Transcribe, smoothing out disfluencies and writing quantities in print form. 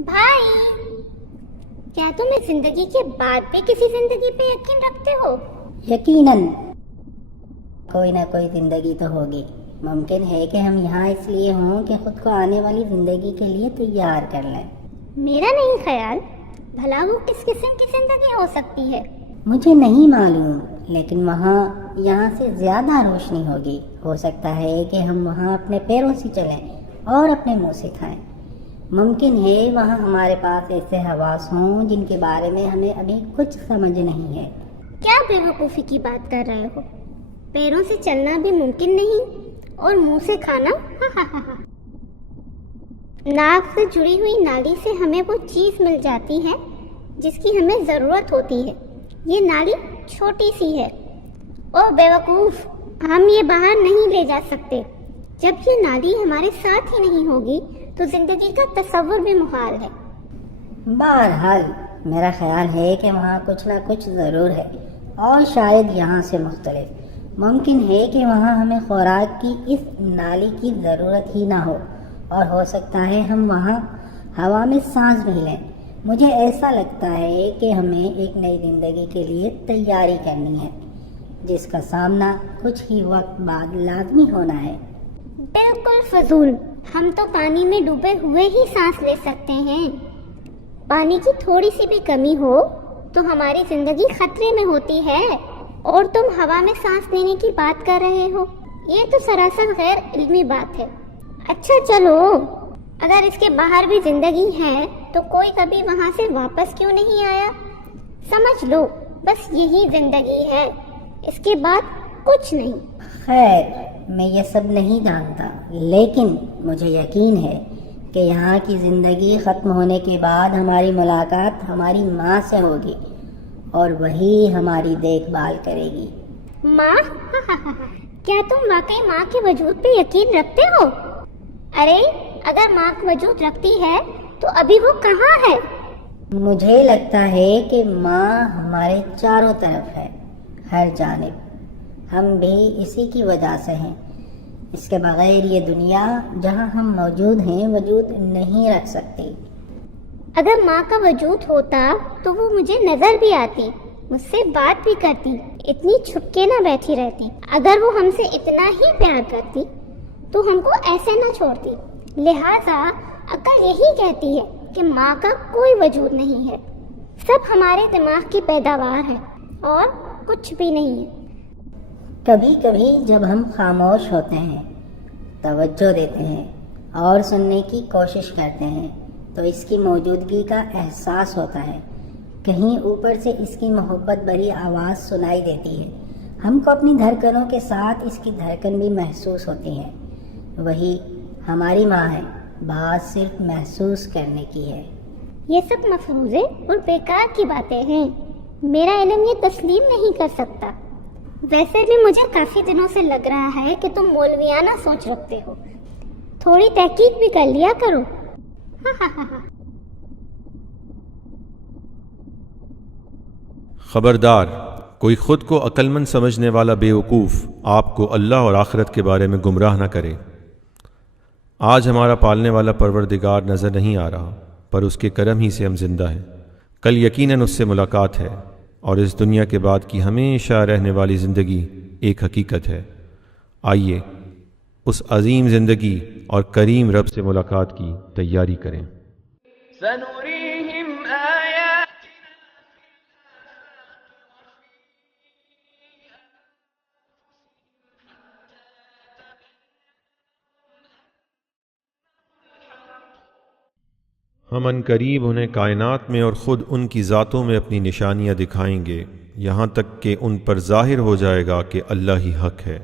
भाई, क्या तुम इस जिंदगी के बाद भी किसी जिंदगी पे यकीन रखते हो? यकीनन कोई ना कोई जिंदगी तो होगी। मुमकिन है कि हम यहाँ इसलिए हों कि खुद को आने वाली जिंदगी के लिए तैयार कर लें। मेरा नहीं ख्याल, भला वो किस किस्म की जिंदगी हो सकती है? मुझे नहीं मालूम, लेकिन वहाँ यहाँ से ज्यादा रोशनी होगी। हो सकता है कि हम वहाँ अपने पैरों से चलें और अपने मुंह से खाएं। मुमकिन है वहाँ हमारे पास ऐसे हवास हों जिनके बारे में हमें अभी कुछ समझ नहीं है। क्या बेवकूफ़ी की बात कर रहे हो? पैरों से चलना भी मुमकिन नहीं और मुंह से खाना? नाक से जुड़ी हुई नाली से हमें वो चीज़ मिल जाती है जिसकी हमें ज़रूरत होती है। ये नाली छोटी सी है। ओ बेवकूफ़, हम ये बाहर नहीं ले जा सकते। जब ये नाली हमारे साथ ही नहीं होगी तो जिंदगी का तस्वुर भी मुहाल है। बहरहाल मेरा ख्याल है कि वहाँ कुछ ना कुछ ज़रूर है, और शायद यहाँ से मुख्तलिफ। मुमकिन है कि वहाँ हमें खुराक की इस नाली की ज़रूरत ही ना हो, और हो सकता है हम वहाँ हवा में सांस भी लें। मुझे ऐसा लगता है कि हमें एक नई ज़िंदगी के लिए तैयारी करनी है, जिसका सामना कुछ ही वक्त बाद लाजमी होना है। बिल्कुल फजूल, हम तो पानी में डूबे हुए ही सांस ले सकते हैं। पानी की थोड़ी सी भी कमी हो तो हमारी जिंदगी खतरे में होती है, और तुम हवा में सांस लेने की बात कर रहे हो। ये तो सरासर गैर इल्मी बात है। अच्छा चलो, अगर इसके बाहर भी जिंदगी है तो कोई कभी वहां से वापस क्यों नहीं आया? समझ लो, बस यही जिंदगी है, इसके बाद कुछ नहीं। खैर, मैं ये सब नहीं जानता, लेकिन मुझे यकीन है कि यहाँ की ज़िंदगी ख़त्म होने के बाद हमारी मुलाकात हमारी माँ से होगी, और वही हमारी देखभाल करेगी। माँ? क्या तुम वाकई माँ के वजूद पे यकीन रखते हो? अरे, अगर माँ वजूद रखती है तो अभी वो कहाँ है? मुझे लगता है कि माँ हमारे चारों तरफ है, हर जानिब। हम भी इसी की वजह से हैं। इसके बगैर ये दुनिया जहाँ हम मौजूद हैं वजूद नहीं रख सकती। अगर माँ का वजूद होता तो वो मुझे नजर भी आती, मुझसे बात भी करती, इतनी छुपके ना बैठी रहती। अगर वो हमसे इतना ही प्यार करती तो हमको ऐसे ना छोड़ती। लिहाजा अक्ल यही कहती है कि माँ का कोई वजूद नहीं है, सब हमारे दिमाग की पैदावार है और कुछ भी नहीं है। कभी कभी जब हम खामोश होते हैं, तवज्जो देते हैं और सुनने की कोशिश करते हैं, तो इसकी मौजूदगी का एहसास होता है। कहीं ऊपर से इसकी मोहब्बत भरी आवाज़ सुनाई देती है। हमको अपनी धड़कनों के साथ इसकी धड़कन भी महसूस होती है। वही हमारी माँ है, बात सिर्फ महसूस करने की है। ये सब मफरूज़े और बेकार की बातें हैं। मेरा इल्म ये तस्लीम नहीं कर सकता। वैसे भी मुझे काफ़ी दिनों से लग रहा है कि तुम मौलवियाना सोच रखते हो। थोड़ी तहकीक भी कर लिया करो। खबरदार, कोई खुद को अक्लमंद समझने वाला बेवकूफ़ आपको अल्लाह और आखिरत के बारे में गुमराह न करे। आज हमारा पालने वाला परवरदिगार नज़र नहीं आ रहा, पर उसके करम ही से हम जिंदा हैं। कल यकीनन उससे मुलाकात है, और इस दुनिया के बाद की हमेशा रहने वाली ज़िंदगी एक हकीकत है। आइए उस अजीम ज़िंदगी और करीम रब से मुलाकात की तैयारी करें। हम अनकरीब उन्हें कायनात में और ख़ुद उनकी ज़ातों में अपनी निशानियाँ दिखाएंगे, यहाँ तक कि उन पर ज़ाहिर हो जाएगा कि अल्लाह ही हक़ है।